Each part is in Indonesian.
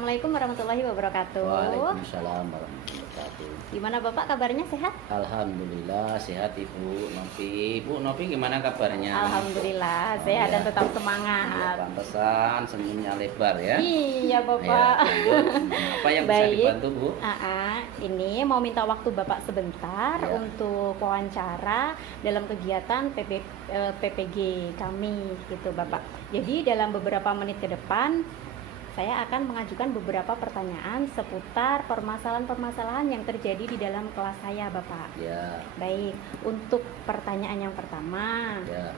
Assalamualaikum warahmatullahi wabarakatuh. Waalaikumsalam warahmatullahi wabarakatuh. Gimana Bapak kabarnya, sehat? Alhamdulillah sehat Ibu Novi. Ibu Novi gimana kabarnya? Alhamdulillah sehat dan tetap semangat. Pantesan senyumnya lebar ya. Iya Bapak. Apa yang bisa Baik. dibantu Bu? Ini mau minta waktu Bapak sebentar Ya. untuk wawancara dalam kegiatan PPG kami gitu Bapak. Jadi dalam beberapa menit ke depan saya akan mengajukan beberapa pertanyaan seputar permasalahan-permasalahan yang terjadi di dalam kelas saya, Bapak. Ya. Baik, untuk pertanyaan yang pertama, Ya.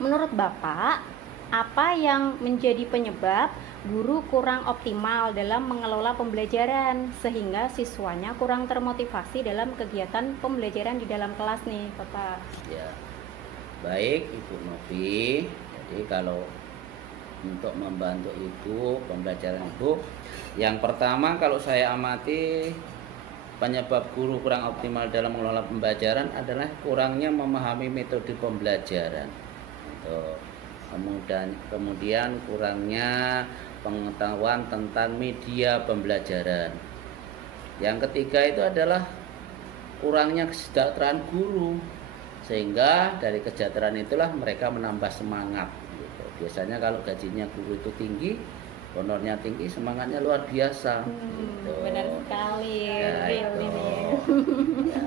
menurut Bapak, apa yang menjadi penyebab guru kurang optimal dalam mengelola pembelajaran sehingga siswanya kurang termotivasi dalam kegiatan pembelajaran di dalam kelas nih, Bapak? Ya. Baik Ibu Novi. Jadi kalau untuk membantu Ibu pembelajaran Ibu, yang pertama kalau saya amati penyebab guru kurang optimal dalam mengelola pembelajaran adalah kurangnya memahami metode pembelajaran. Kemudian kurangnya pengetahuan tentang media pembelajaran. Yang ketiga itu adalah kurangnya kesejahteraan guru, sehingga dari kesejahteraan itulah mereka menambah semangat. Biasanya kalau gajinya guru itu tinggi, honornya tinggi, semangatnya luar biasa. Benar sekali. Ya, Real itu. ini. Ya.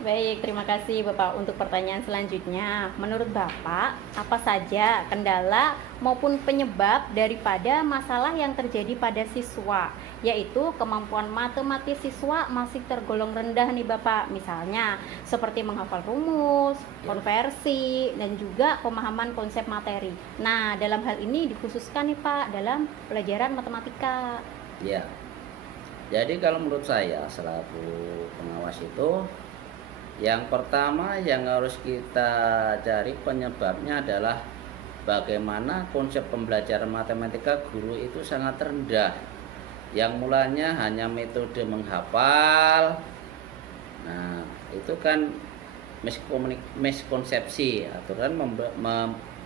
Baik, terima kasih Bapak untuk pertanyaan selanjutnya. Menurut Bapak, apa saja kendala maupun penyebab daripada masalah yang terjadi pada siswa, yaitu kemampuan matematis siswa masih tergolong rendah nih Bapak, misalnya seperti menghafal rumus, konversi, dan juga pemahaman konsep materi. Nah, dalam hal ini dikhususkan nih Pak dalam pelajaran matematika. Ya. Jadi kalau menurut saya selaku pengawas itu, yang pertama yang harus kita cari penyebabnya adalah bagaimana konsep pembelajaran matematika guru itu sangat rendah. Yang mulanya hanya metode menghafal. Nah, itu kan miskonsepsi. Aturan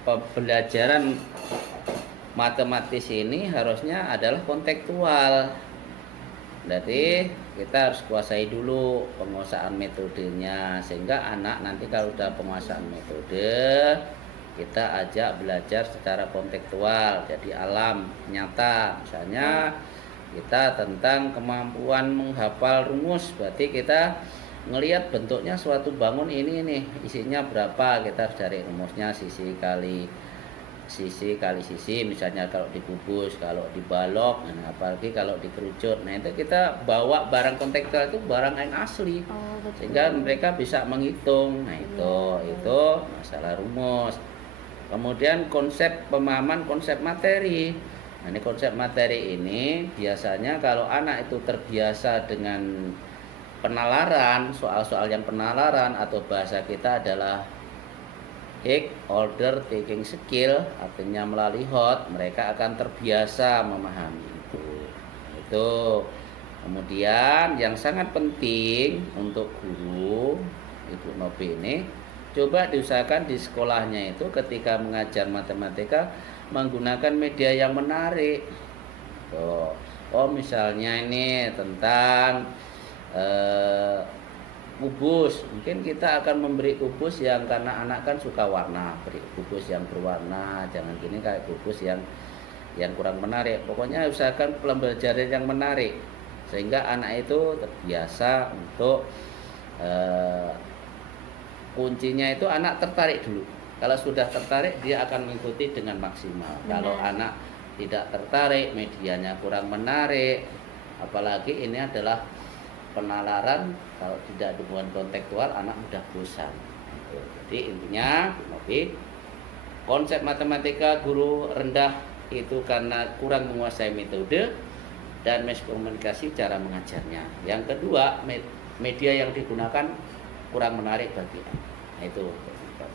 pembelajaran matematis ini harusnya adalah kontekstual. Jadi kita harus kuasai dulu penguasaan metodenya, sehingga anak nanti kalau sudah penguasaan metode, kita ajak belajar secara kontekstual, jadi alam nyata. Misalnya kita tentang kemampuan menghafal rumus, berarti kita ngelihat bentuknya suatu bangun ini nih, isinya berapa, kita harus cari rumusnya sisi kali sisi, misalnya kalau dikubus, kalau dibalok, nah, apalagi kalau dikerucut. Nah, itu kita bawa barang kontekstual itu barang yang asli, sehingga mereka bisa menghitung. Nah, itu masalah rumus. Kemudian pemahaman konsep materi. Nah, ini konsep materi ini biasanya kalau anak itu terbiasa dengan penalaran, soal-soal yang penalaran, atau bahasa kita adalah order taking skill, artinya melalui hot, mereka akan terbiasa memahami itu. Kemudian yang sangat penting untuk guru Ibu Novi ini, coba diusahakan di sekolahnya itu ketika mengajar matematika menggunakan media yang menarik. Misalnya ini tentang kubus, mungkin kita akan memberi kubus yang, karena anak kan suka warna, beri kubus yang berwarna, jangan gini kayak kubus yang kurang menarik. Pokoknya usahakan pembelajaran yang menarik, sehingga anak itu terbiasa untuk kuncinya itu anak tertarik dulu. Kalau sudah tertarik, dia akan mengikuti dengan maksimal. Kalau anak tidak tertarik, medianya kurang menarik, apalagi ini adalah penalaran, kalau tidak hubungan kontekstual, anak mudah bosan. Jadi intinya, konsep matematika guru rendah itu karena kurang menguasai metode dan miskomunikasi cara mengajarnya. Yang kedua, media yang digunakan kurang menarik bagi anak. Nah, itu.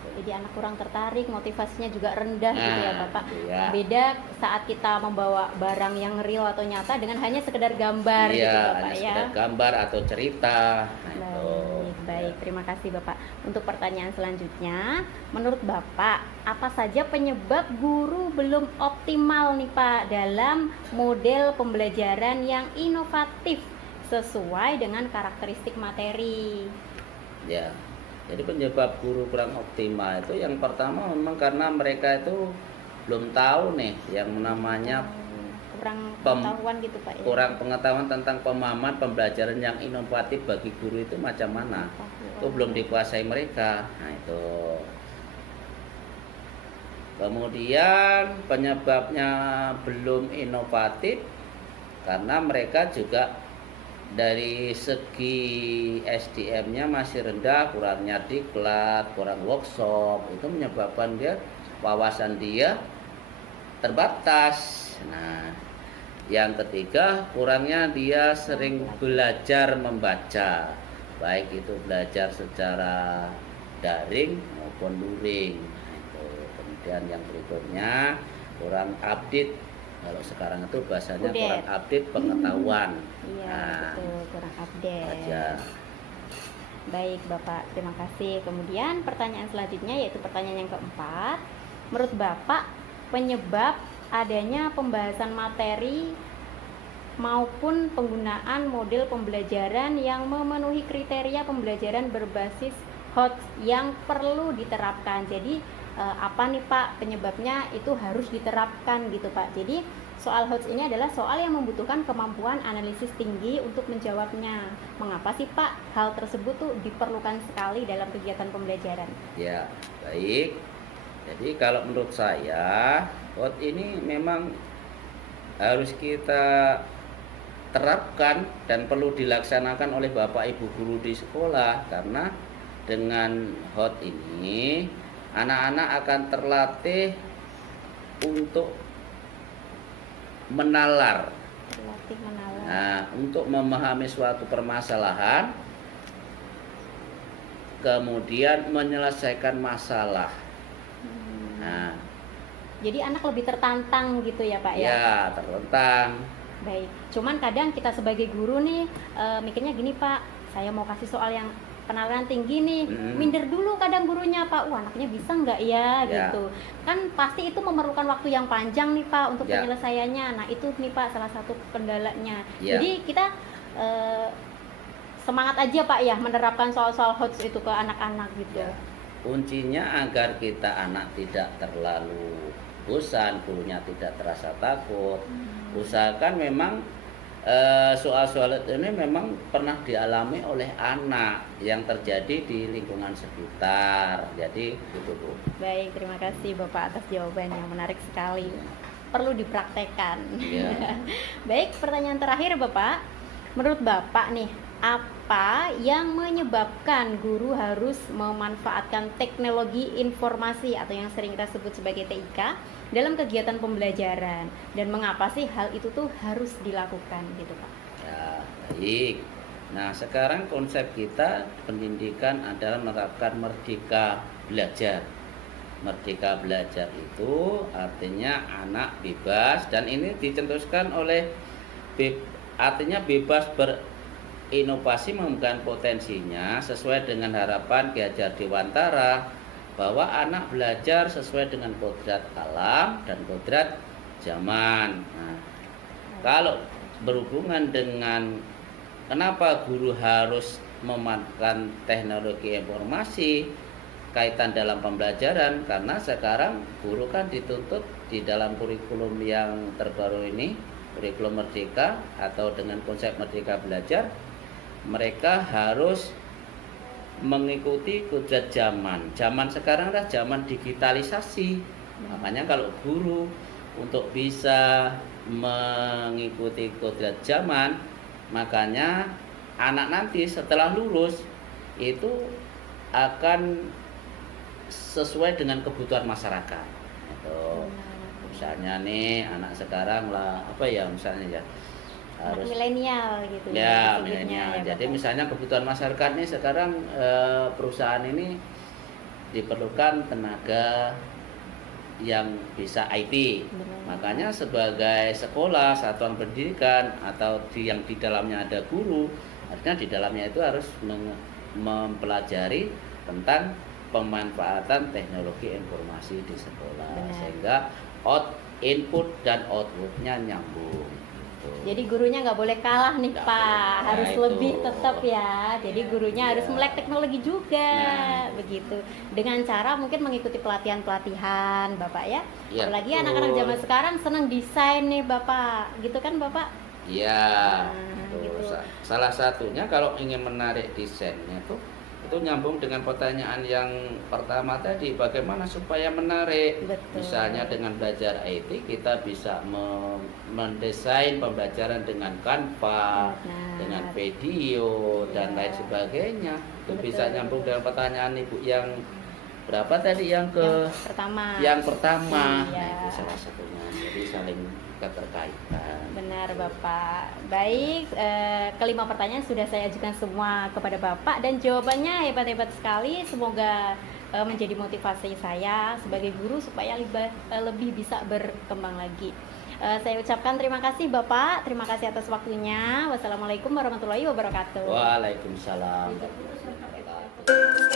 Jadi anak kurang tertarik, motivasinya juga rendah gitu ya Bapak. Iya. Beda saat kita membawa barang yang real atau nyata dengan hanya sekedar gambar gitu Bapak hanya ya. sekedar gambar atau cerita. Nah, itu. Baik, terima kasih Bapak. Untuk pertanyaan selanjutnya, menurut Bapak, apa saja penyebab guru belum optimal nih Pak dalam model pembelajaran yang inovatif sesuai dengan karakteristik materi? Ya, jadi penyebab guru kurang optimal itu yang pertama memang karena mereka itu belum tahu nih yang namanya Kurang pengetahuan gitu Pak ya? kurang pengetahuan tentang pemahaman pembelajaran yang inovatif bagi guru itu macam mana. Itu belum dikuasai mereka. Nah, itu. Kemudian penyebabnya belum inovatif karena mereka juga dari segi SDM-nya masih rendah, kurangnya diklat, kurang workshop, itu menyebabkan dia wawasan dia terbatas. Nah, yang ketiga, kurangnya dia sering belajar membaca, baik itu belajar secara daring maupun luring. Nah, itu. Kemudian yang berikutnya, kurang update. Kalau sekarang itu bahasanya kurang update pengetahuan. Iya, Nah, betul, kurang update. aja. Baik Bapak, terima kasih. Kemudian pertanyaan selanjutnya yaitu pertanyaan yang keempat. Menurut Bapak, penyebab adanya pembahasan materi maupun penggunaan model pembelajaran yang memenuhi kriteria pembelajaran berbasis HOTS yang perlu diterapkan. Jadi apa nih Pak penyebabnya itu harus diterapkan gitu Pak. Jadi soal HOTS ini adalah soal yang membutuhkan kemampuan analisis tinggi untuk menjawabnya. Mengapa sih Pak hal tersebut tuh diperlukan sekali dalam kegiatan pembelajaran? Ya, baik. Jadi kalau menurut saya, HOTS ini memang harus kita terapkan dan perlu dilaksanakan oleh Bapak Ibu guru di sekolah, karena dengan HOTS ini anak-anak akan terlatih untuk menalar. Nah, untuk memahami suatu permasalahan, kemudian menyelesaikan masalah. Nah, jadi anak lebih tertantang gitu ya Pak ya? Ya, tertantang. Baik, cuman kadang kita sebagai guru nih mikirnya gini Pak, saya mau kasih soal yang penalaran tinggi nih, minder dulu kadang gurunya Pak, anaknya bisa nggak ya gitu. Kan pasti itu memerlukan waktu yang panjang nih Pak untuk penyelesaiannya. Nah itu nih Pak salah satu kendalanya. Jadi kita semangat aja Pak ya menerapkan soal-soal HOTS itu ke anak-anak gitu. Kuncinya agar kita anak tidak terlalu bosan, gurunya tidak terasa takut. Usahakan memang soal-soal ini memang pernah dialami oleh anak yang terjadi di lingkungan sekitar. Jadi itu Bu. Baik, terima kasih Bapak atas jawabannya, menarik sekali. Perlu dipraktekkan. Baik, pertanyaan terakhir Bapak. Menurut Bapak nih, apa yang menyebabkan guru harus memanfaatkan teknologi informasi atau yang sering kita sebut sebagai TIK dalam kegiatan pembelajaran, dan mengapa sih hal itu tuh harus dilakukan gitu Pak? Ya, baik. Nah, sekarang konsep kita pendidikan adalah menerapkan merdeka belajar. Merdeka belajar itu artinya anak bebas, dan ini dicetuskan oleh artinya bebas berinovasi mengembangkan potensinya sesuai dengan harapan Ki Hajar Dewantara bahwa anak belajar sesuai dengan kodrat alam dan kodrat zaman. Nah, kalau berhubungan dengan kenapa guru harus memanfaatkan teknologi informasi kaitan dalam pembelajaran, karena sekarang guru kan dituntut di dalam kurikulum yang terbaru ini, kurikulum merdeka atau dengan konsep merdeka belajar, mereka harus mengikuti kodrat zaman. Zaman sekarang adalah zaman digitalisasi. Makanya kalau guru untuk bisa mengikuti kodrat zaman, makanya anak nanti setelah lulus itu akan sesuai dengan kebutuhan masyarakat. Itu misalnya nih anak sekarang lah misalnya harus milenial gitu milenial. Jadi misalnya kebutuhan masyarakat nih sekarang perusahaan ini diperlukan tenaga yang bisa IT. Makanya sebagai sekolah, satuan pendidikan atau yang di dalamnya ada guru, artinya di dalamnya itu harus mempelajari tentang pemanfaatan teknologi informasi di sekolah. Benar. Sehingga input dan outputnya nyambung gitu. Jadi gurunya nggak boleh kalah nih Nggak Pak, boleh. harus Nah, lebih itu. tetap ya. Jadi gurunya Iya. harus melek teknologi juga, Nah. begitu. Dengan cara mungkin mengikuti pelatihan-pelatihan Bapak ya. Iya, Apalagi betul. anak-anak zaman sekarang senang desain nih Bapak, gitu kan Bapak? Iya, Nah, betul. gitu. Salah satunya kalau ingin menarik desainnya itu nyambung dengan pertanyaan yang pertama tadi, bagaimana supaya menarik. Betul. Misalnya dengan belajar IT kita bisa mendesain pembelajaran dengan Canva, Benar. dengan video dan Iya. lain sebagainya. Itu Betul, bisa nyambung betul. dengan pertanyaan Ibu yang berapa tadi, yang pertama. yang pertama. Iya. Nah, itu salah satunya. Jadi saling keterkaitan. Benar Bapak. Baik, kelima pertanyaan sudah saya ajukan semua kepada Bapak dan jawabannya hebat-hebat sekali. Semoga menjadi motivasi saya sebagai guru supaya lebih bisa berkembang lagi. Saya ucapkan terima kasih Bapak, terima kasih atas waktunya. Wassalamualaikum warahmatullahi wabarakatuh. Waalaikumsalam warahmatullahi wabarakatuh.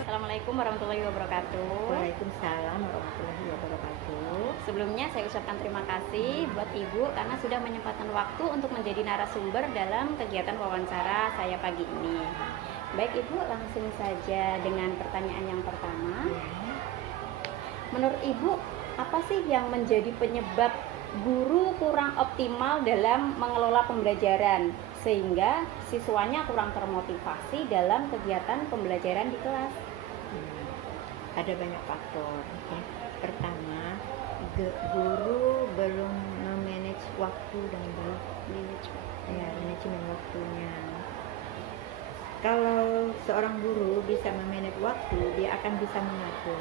Assalamualaikum warahmatullahi wabarakatuh. Waalaikumsalam warahmatullahi wabarakatuh. Sebelumnya saya ucapkan terima kasih buat Ibu karena sudah menyempatkan waktu untuk menjadi narasumber dalam kegiatan wawancara saya pagi ini. Baik Ibu, langsung saja dengan pertanyaan yang pertama. Menurut Ibu, apa sih yang menjadi penyebab guru kurang optimal dalam mengelola pembelajaran sehingga siswanya kurang termotivasi dalam kegiatan pembelajaran di kelas? Ada banyak faktor. Ya. Pertama, guru belum memanage waktu dengan baik. Manajemen waktunya. Kalau seorang guru bisa memanage waktu, dia akan bisa mengatur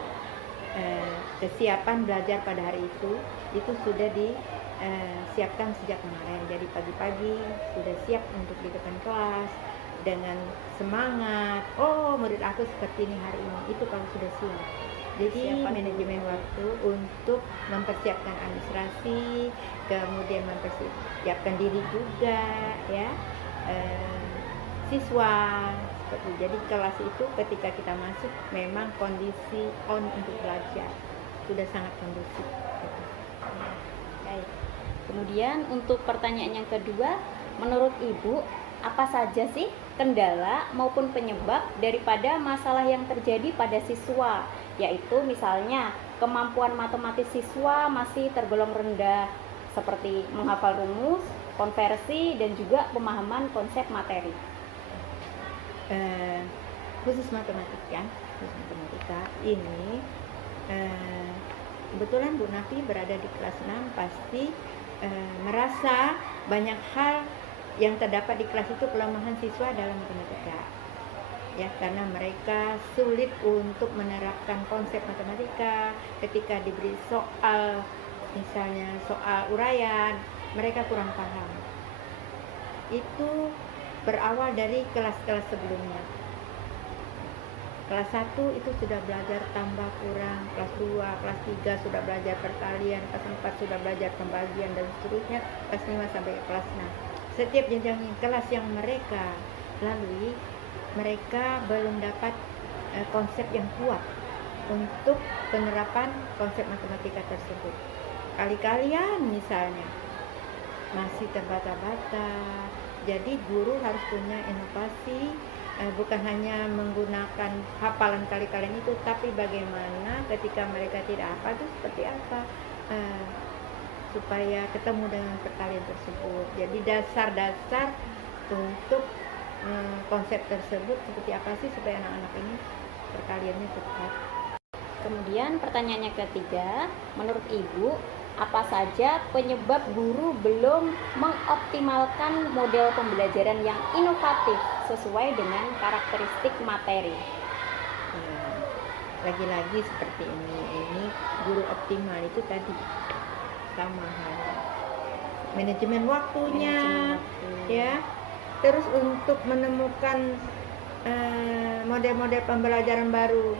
kesiapan belajar pada hari itu sudah disiapkan sejak kemarin. Jadi pagi-pagi sudah siap untuk di depan kelas dengan semangat. Oh, murid aku seperti ini hari ini. Itu kalau sudah siap. Jadi Siapan manajemen waktu untuk mempersiapkan administrasi, kemudian mempersiapkan diri juga, ya, siswa. Jadi kelas itu ketika kita masuk memang kondisi on untuk belajar, sudah sangat kondusif. Baik. Kemudian untuk pertanyaan yang kedua, menurut Ibu, apa saja sih kendala maupun penyebab daripada masalah yang terjadi pada siswa? Yaitu misalnya kemampuan matematis siswa masih tergolong rendah, seperti menghafal rumus, konversi, dan juga pemahaman konsep materi. Khusus matematika ini kebetulan Bu Nafi berada di kelas 6, pasti merasa banyak hal yang terdapat di kelas itu kelemahan siswa dalam matematika, ya, karena mereka sulit untuk menerapkan konsep matematika. Ketika diberi soal, misalnya soal uraian, mereka kurang paham. Itu berawal dari kelas-kelas sebelumnya. Kelas 1 itu sudah belajar tambah kurang, kelas 2, kelas 3 sudah belajar perkalian, kelas 4 sudah belajar pembagian dan seterusnya, kelas 5 sampai ke kelas 6. Setiap jenjang kelas yang mereka lalui, mereka belum dapat konsep yang kuat untuk penerapan konsep matematika tersebut. Kali-kalian misalnya masih terbata-bata. Jadi guru harus punya inovasi, bukan hanya menggunakan hafalan kali-kalian itu, tapi bagaimana ketika mereka tidak hafal itu seperti apa, supaya ketemu dengan perkalian tersebut. Jadi dasar-dasar untuk konsep tersebut seperti apa sih supaya anak-anak ini perkaliannya cepat. Kemudian pertanyaannya ketiga, menurut Ibu, apa saja penyebab guru belum mengoptimalkan model pembelajaran yang inovatif sesuai dengan karakteristik materi? Ya, lagi-lagi seperti ini guru optimal itu tadi sama halnya manajemen waktunya, ya. Terus untuk menemukan model-model pembelajaran baru,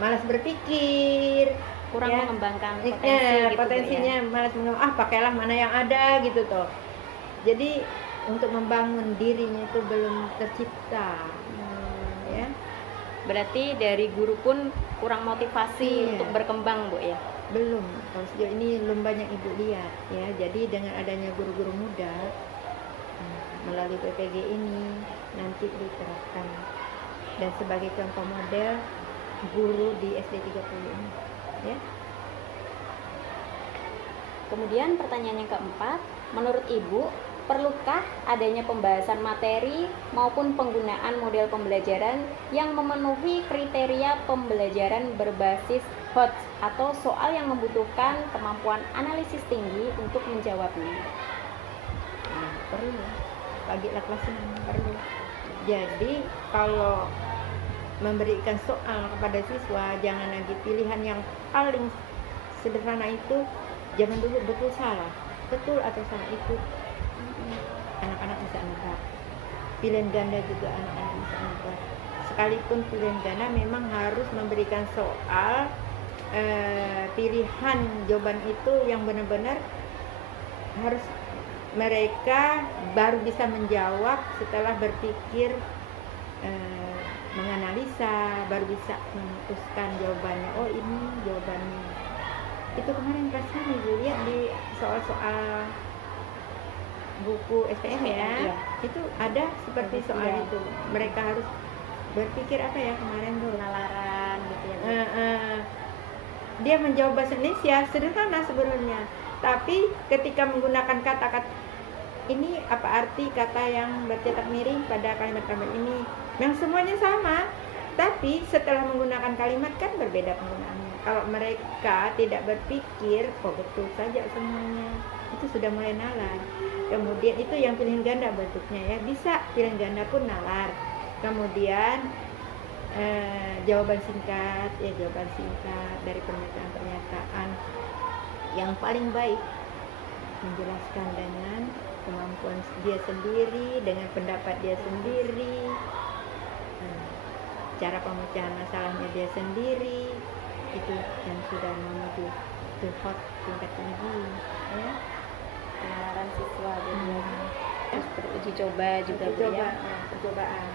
malas berpikir, Kurang ya, mengembangkan potensi gitu, Bu, potensinya ya? malas pakailah mana yang ada gitu toh. Jadi untuk membangun dirinya itu belum tercipta, ya. Berarti dari guru pun kurang motivasi Iya. untuk berkembang, Bu ya. Belum, kalau sejauh ini belum banyak ibu lihat, ya. Jadi dengan adanya guru-guru muda melalui PPG ini nanti diterapkan, dan sebagai contoh model guru di SD 30 ini, ya. Kemudian pertanyaan yang keempat, menurut Ibu, perlukah adanya pembahasan materi maupun penggunaan model pembelajaran yang memenuhi kriteria pembelajaran berbasis HOT atau soal yang membutuhkan kemampuan analisis tinggi untuk menjawabnya? Nah, perlu, bagilah kelas 6 perlu. Jadi kalau memberikan soal kepada siswa, jangan lagi pilihan yang paling sederhana itu. Zaman dulu betul salah, betul atau salah itu anak-anak bisa nebak. Pilihan ganda juga anak-anak bisa nebak. Sekalipun pilihan ganda memang harus memberikan soal pilihan jawaban itu yang benar-benar harus mereka baru bisa menjawab setelah berpikir, menganalisa, baru bisa memutuskan jawabannya. Oh, ini jawabannya. Itu kemarin kelasnya Ibu lihat di soal-soal buku SPM ya. Iya. Itu ada seperti soal Iya. itu. Mereka harus berpikir apa ya kemarin tuh, Penalaran gitu ya, Bu. dia menjawab bahasa Indonesia sederhana sebenarnya, tapi ketika menggunakan kata-kata ini, apa arti kata yang bercetak miring pada kalimat-kalimat ini, yang semuanya sama, tapi setelah menggunakan kalimat kan berbeda penggunaannya. Kalau mereka tidak berpikir, oh betul saja semuanya, itu sudah mulai nalar. Kemudian itu yang pilihan ganda bentuknya ya, bisa pilihan ganda pun nalar. Kemudian jawaban singkat, ya jawaban singkat dari pernyataan-pernyataan yang paling baik, menjelaskan dengan kemampuan dia sendiri, dengan pendapat dia sendiri, cara pemecahan masalahnya dia sendiri, itu yang sudah menuju ke HOT tingkat tinggi, ya. Penalaran siswa jadi terus beruji coba juga, Bu ya. Percobaan.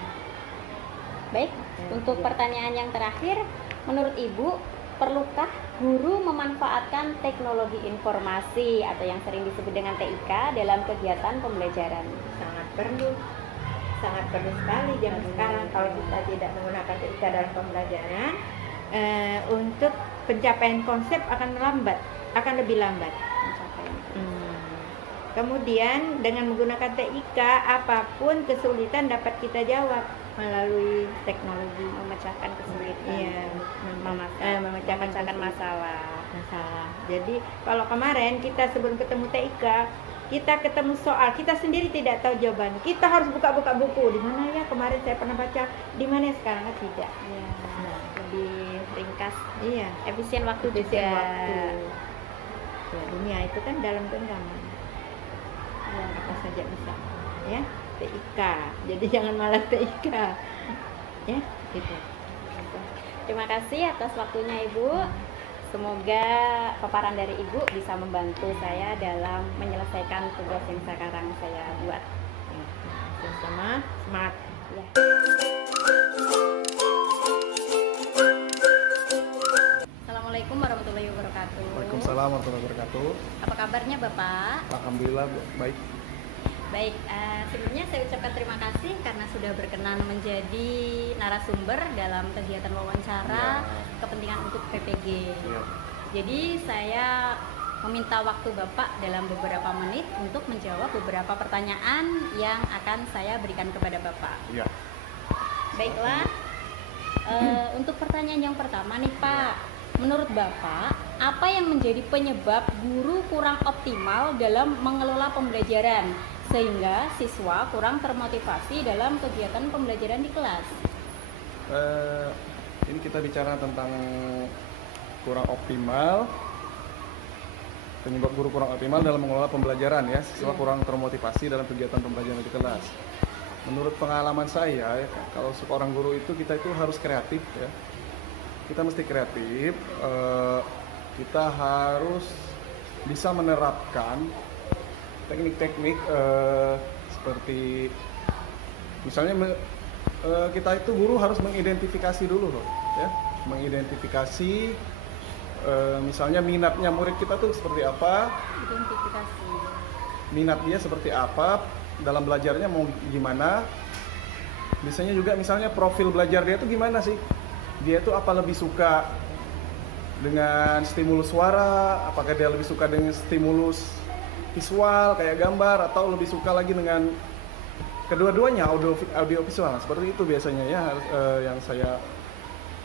Baik, untuk pertanyaan yang terakhir, menurut Ibu, perlukah guru memanfaatkan teknologi informasi atau yang sering disebut dengan TIK dalam kegiatan pembelajaran? Sangat perlu sekali zaman sekarang. Kalau kita tidak menggunakan TIK dalam pembelajaran, untuk pencapaian konsep akan lebih lambat. Kemudian dengan menggunakan TIK, apapun kesulitan dapat kita jawab melalui teknologi. Memecahkan kesulitan, Iya, memecahkan masalah. Jadi kalau kemarin kita sebelum ketemu TIK, kita ketemu soal, kita sendiri tidak tahu jawabannya, kita harus buka-buka buku. Di mana ya kemarin saya pernah baca, di mana sekarang tidak. Ya, lebih ringkas, Iya, efisien waktu efisien juga. waktu. Ya, dunia itu kan dalam genggaman. Ya, apa saja bisa, ya. TIK. Jadi jangan malas TIK. Ya, gitu. Terima kasih atas waktunya Ibu. Semoga paparan dari Ibu bisa membantu saya dalam menyelesaikan tugas yang sekarang saya buat. Sama semangat. Ya. Assalamualaikum warahmatullahi wabarakatuh. Waalaikumsalam warahmatullahi wabarakatuh. Apa kabarnya Bapak? Alhamdulillah baik. Baik, sebelumnya saya ucapkan terima kasih karena sudah berkenan menjadi narasumber dalam kegiatan wawancara kepentingan untuk PPG. Ya. Jadi saya meminta waktu Bapak dalam beberapa menit untuk menjawab beberapa pertanyaan yang akan saya berikan kepada Bapak. Ya. Baiklah, untuk pertanyaan yang pertama nih Pak, menurut Bapak, apa yang menjadi penyebab guru kurang optimal dalam mengelola pembelajaran sehingga siswa kurang termotivasi dalam kegiatan pembelajaran di kelas? Ini kita bicara tentang kurang optimal, penyebab guru kurang optimal dalam mengelola pembelajaran ya, siswa kurang termotivasi dalam kegiatan pembelajaran di kelas. Menurut pengalaman saya, ya, kalau seorang guru itu kita itu harus kreatif ya. Kita mesti kreatif, kita harus bisa menerapkan teknik-teknik seperti misalnya kita itu guru harus mengidentifikasi dulu loh, ya, mengidentifikasi misalnya minatnya murid kita tuh seperti apa, Identifikasi. minat dia seperti apa, dalam belajarnya mau gimana. Biasanya juga misalnya profil belajar dia tuh gimana sih, dia tuh apa lebih suka dengan stimulus suara, apakah dia lebih suka dengan stimulus visual kayak gambar, atau lebih suka lagi dengan kedua-duanya, audio visual. Seperti itu biasanya ya, yang saya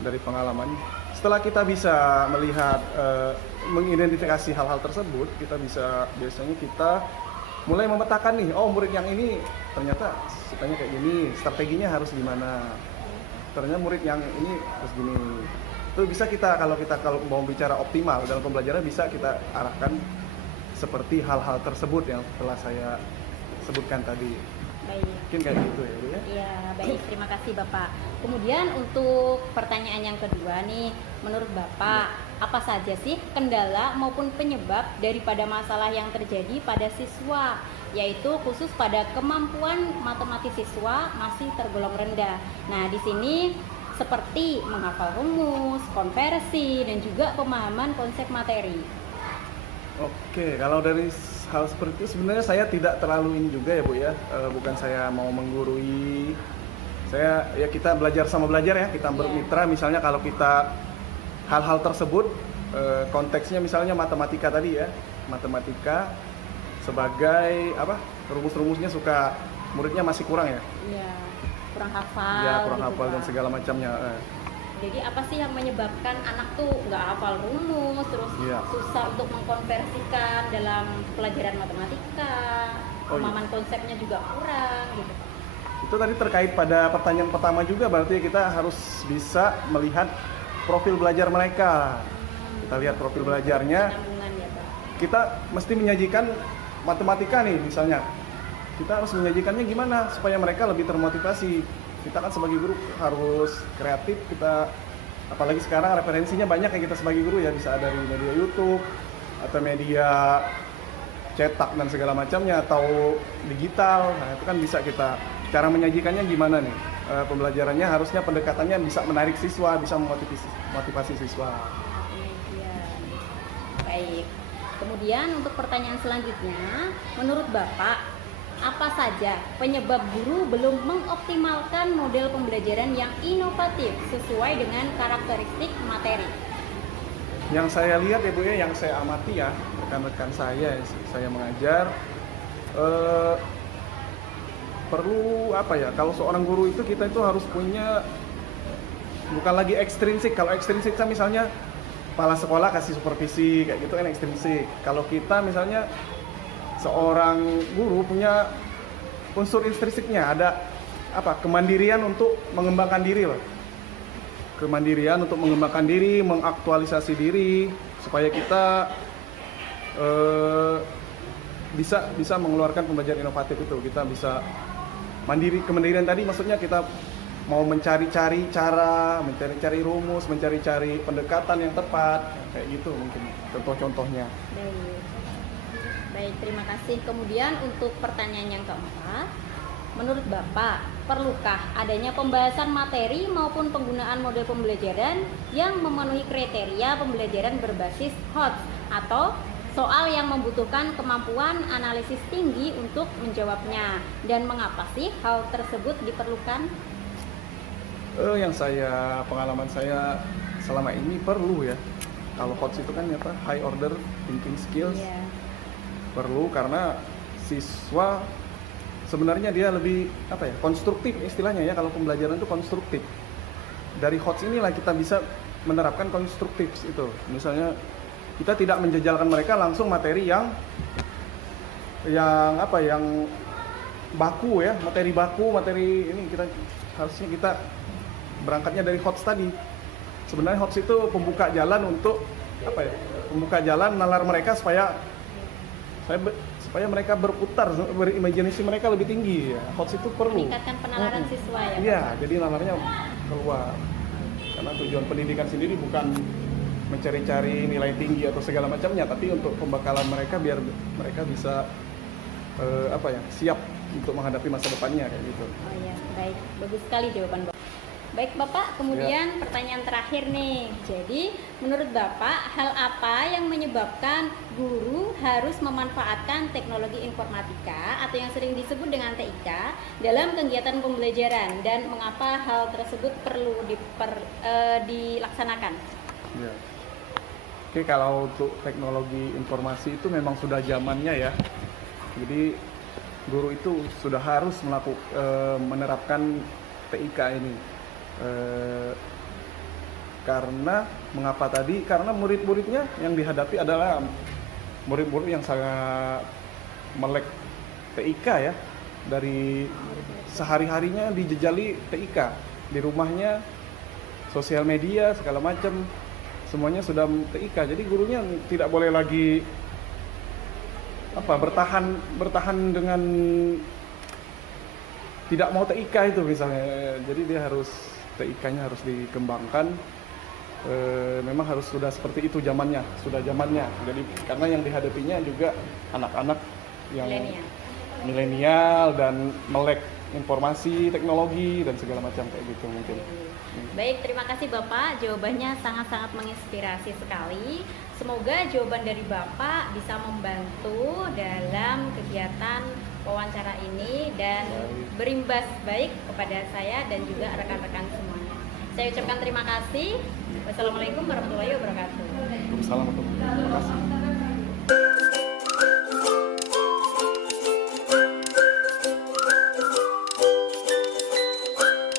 dari pengalaman. Setelah kita bisa melihat mengidentifikasi hal-hal tersebut, kita bisa biasanya kita mulai memetakan nih, oh murid yang ini ternyata sukanya kayak gini, strateginya harus gimana. Ternyata murid yang ini harus gini. Itu bisa kita kalau mau bicara optimal dalam pembelajaran, bisa kita arahkan seperti hal-hal tersebut yang telah saya sebutkan tadi. Baik. Mungkin kayak gitu ya, Bu ya. Iya, baik. Terima kasih Bapak. Kemudian untuk pertanyaan yang kedua nih, menurut Bapak, apa saja sih kendala maupun penyebab daripada masalah yang terjadi pada siswa, yaitu khusus pada kemampuan matematis siswa masih tergolong rendah. Nah, di sini seperti menghafal rumus, konversi, dan juga pemahaman konsep materi. Oke, kalau dari hal seperti itu sebenarnya saya tidak terlalu ini juga ya Bu ya. Bukan saya mau menggurui. Kita belajar sama belajar ya, kita bermitra. Misalnya kalau kita hal-hal tersebut konteksnya misalnya matematika tadi ya, matematika sebagai apa, rumus-rumusnya suka muridnya masih kurang ya. Iya, kurang hafal. Ya kurang gitu, hafal dan Pak. segala macamnya. Jadi apa sih yang menyebabkan anak tuh nggak hafal rumus, terus Iya. susah untuk mengkonversikan dalam pelajaran matematika, Oh, iya. pemahaman konsepnya juga kurang gitu. Itu tadi terkait pada pertanyaan pertama juga, berarti kita harus bisa melihat profil belajar mereka. Kita lihat profil belajarnya. Penambungan ya Pak. Kita mesti menyajikan matematika nih misalnya, kita harus menyajikannya gimana supaya mereka lebih termotivasi. Kita kan sebagai guru harus kreatif, kita apalagi sekarang referensinya banyak ya, kita sebagai guru ya, bisa dari media YouTube atau media cetak dan segala macamnya, atau digital. Nah itu kan bisa kita, cara menyajikannya gimana nih, pembelajarannya harusnya pendekatannya bisa menarik siswa, bisa memotivasi siswa. Iya. Baik. Kemudian untuk pertanyaan selanjutnya, menurut Bapak, apa saja penyebab guru belum mengoptimalkan model pembelajaran yang inovatif sesuai dengan karakteristik materi? Yang saya lihat ya Bu ya, yang saya amati ya, rekan-rekan saya mengajar, perlu apa ya, kalau seorang guru itu kita itu harus punya, bukan lagi ekstrinsik. Kalau ekstrinsik kan misalnya kepala sekolah kasih supervisi kayak gitu kan ekstrinsik. Kalau kita misalnya seorang guru punya unsur intrinsiknya, ada apa, kemandirian untuk mengembangkan diri loh, kemandirian untuk mengembangkan diri, mengaktualisasi diri supaya kita bisa mengeluarkan pembelajaran inovatif itu. Kita bisa mandiri. Kemandirian tadi maksudnya kita mau mencari-cari cara, mencari-cari rumus, mencari-cari pendekatan yang tepat kayak gitu mungkin contoh-contohnya. Baik, terima kasih. Kemudian untuk pertanyaan yang keempat, menurut Bapak, perlukah adanya pembahasan materi maupun penggunaan model pembelajaran yang memenuhi kriteria pembelajaran berbasis HOTS atau soal yang membutuhkan kemampuan analisis tinggi untuk menjawabnya? Dan mengapa sih hal tersebut diperlukan? Yang pengalaman saya selama ini perlu ya. Kalau HOTS itu kan apa? High Order Thinking Skills. Iya. Perlu karena siswa sebenarnya dia lebih apa ya, konstruktif istilahnya ya. Kalau pembelajaran itu konstruktif, dari HOTS inilah kita bisa menerapkan konstruktif itu. Misalnya kita tidak menjejalkan mereka langsung materi yang apa, yang baku ya, materi baku, materi ini. Harusnya kita berangkatnya dari HOTS tadi. Sebenarnya HOTS itu pembuka jalan untuk apa ya, pembuka jalan nalar mereka supaya mereka berputar, berimajinasi mereka lebih tinggi ya. HOTS itu perlu Meningkatkan penalaran siswa ya, iya, Bapak? jadi nalarnya keluar. Karena tujuan pendidikan sendiri bukan mencari-cari nilai tinggi atau segala macamnya, tapi untuk pembekalan mereka biar mereka bisa siap untuk menghadapi masa depannya kayak gitu. Oh ya, baik. Bagus sekali jawaban Bapak. Baik Bapak, kemudian pertanyaan terakhir nih. Jadi, menurut Bapak, hal apa yang menyebabkan guru harus memanfaatkan teknologi informatika atau yang sering disebut dengan TIK dalam kegiatan pembelajaran dan mengapa hal tersebut perlu dilaksanakan? Ya. Oke, kalau untuk teknologi informasi itu memang sudah zamannya ya. Jadi guru itu sudah harus menerapkan TIK ini. Karena mengapa tadi? Karena murid-muridnya yang dihadapi adalah murid-murid yang sangat melek TIK ya. Dari sehari-harinya dijejali TIK, di rumahnya sosial media segala macam semuanya sudah TIK. Jadi gurunya tidak boleh lagi bertahan dengan tidak mau TIK itu misalnya. Jadi dia TIK-nya harus dikembangkan. Memang harus sudah seperti itu zamannya, sudah zamannya. Jadi karena yang dihadapinya juga anak-anak yang milenial dan melek informasi, teknologi dan segala macam kayak gitu mungkin. Baik, terima kasih Bapak. Jawabannya sangat-sangat menginspirasi sekali. Semoga jawaban dari Bapak bisa membantu dalam kegiatan wawancara ini dan berimbas baik kepada saya dan juga rekan-rekan semuanya. Saya ucapkan terima kasih. Wassalamualaikum warahmatullahi wabarakatuh. Waalaikumsalam warahmatullahi wabarakatuh. Terima kasih.